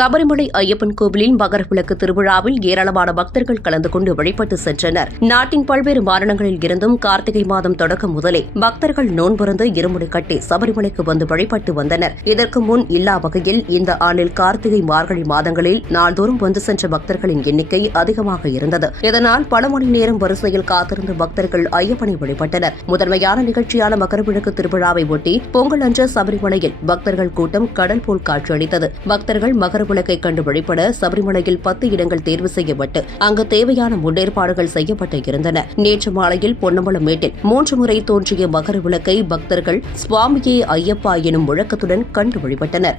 சபரிமலை ஐயப்பன் கோவிலில் மகரவிளக்கு திருவிழாவில் ஏராளமான பக்தர்கள் கலந்து கொண்டு வழிபட்டு சென்றனர். நாட்டின் பல்வேறு மாநிலங்களில் இருந்தும் கார்த்திகை மாதம் தொடக்கம் முதலே பக்தர்கள் நோன்புறந்து இருமுடி கட்டி சபரிமலைக்கு வந்து வழிபட்டு வந்தனர். இதற்கு முன் இல்லா வகையில் இந்த ஆண்டில் கார்த்திகை மார்கழி மாதங்களில் நாள்தோறும் வந்து சென்ற பக்தர்களின் எண்ணிக்கை அதிகமாக இருந்தது. இதனால் பல மணி நேரம் வரிசையில் காத்திருந்த பக்தர்கள் ஐயப்பனை வழிபட்டனர். முதன்மையான நிகழ்ச்சியான மகரவிளக்கு திருவிழாவை ஒட்டி பொங்கல் அன்று சபரிமலையில் பக்தர்கள் கூட்டம் கடல் போல் காட்சியளித்தது. பக்தர்கள் மகரவிளக்கை கண்டு வழிபட சபரிமலையில் பத்து இடங்கள் தேர்வு செய்யப்பட்டு அங்கு தேவையான முன்னேற்பாடுகள் செய்யப்பட்டு இருந்தன. நேற்று மாலையில் பொன்னம்பலமேட்டில் மூன்று முறை தோன்றிய மகர விளக்கை பக்தர்கள் சுவாமியே ஐயப்பா எனும் முழக்கத்துடன் கண்டு வழிபட்டனர்